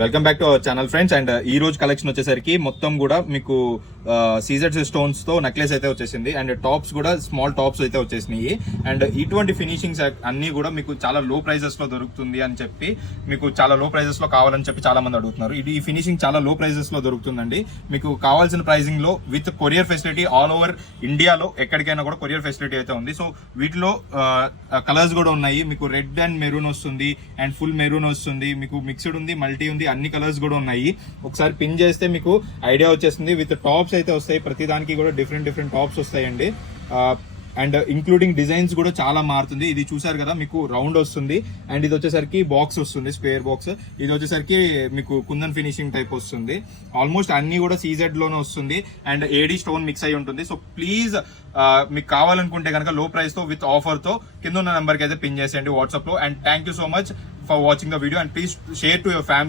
Welcome back to our channel friends. And ఈ రోజు collection వచ్చేసరికి మొత్తం కూడా మీకు సీజెడ్ స్టోన్స్ తో నెక్లెస్ అయితే వచ్చేసింది. అండ్ టాప్స్ కూడా స్మాల్ టాప్స్ అయితే వచ్చేసినాయి. అండ్ ఇటువంటి ఫినిషింగ్స్ అన్ని కూడా మీకు చాలా లో ప్రైజెస్ లో దొరుకుతుంది అని చెప్పి, మీకు చాలా లో ప్రైజెస్ లో కావాలని చెప్పి చాలా మంది అడుగుతున్నారు. ఈ ఫినిషింగ్ చాలా లో ప్రైజెస్ లో దొరుకుతుందండి. మీకు కావాల్సిన ప్రైజింగ్ లో with courier facility all over ఇండియాలో ఎక్కడికైనా కూడా కొరియర్ ఫెసిలిటీ అయితే ఉంది. సో వీటిలో కలర్స్ కూడా ఉన్నాయి. మీకు రెడ్ అండ్ మెరూన్ వస్తుంది, అండ్ ఫుల్ మెరూన్ వస్తుంది, మీకు మిక్స్డ్ ఉంది, మల్టీ ఉంది, అన్ని కలర్స్ కూడా ఉన్నాయి. ఒకసారి పిన్ చేస్తే మీకు ఐడియా వచ్చేస్తుంది. విత్ టాప్స్ అయితే వస్తాయి, ప్రతి దానికి కూడా డిఫరెంట్ టాప్స్ వస్తాయండి. అండ్ ఇంక్లూడింగ్ డిజైన్స్ కూడా చాలా మారుతుంది. ఇది చూసారు కదా, మీకు రౌండ్ వస్తుంది, అండ్ ఇది వచ్చేసరికి బాక్స్ వస్తుంది, స్క్వేర్ బాక్స్. ఇది వచ్చేసరికి మీకు కుందన్ ఫినిషింగ్ టైప్ వస్తుంది. ఆల్మోస్ట్ అన్ని కూడా సీజెడ్ లోనే వస్తుంది, అండ్ ఏడీ స్టోన్ మిక్స్ అయి ఉంటుంది. సో ప్లీజ్ మీకు కావాలనుకుంటే కనుక లో ప్రైస్ తో విత్ ఆఫర్ తో కింద ఉన్న నెంబర్ కి అయితే పిన్ చేసేయండి వాట్సాప్ లో. And thank you so much for watching the video, and please share to your family.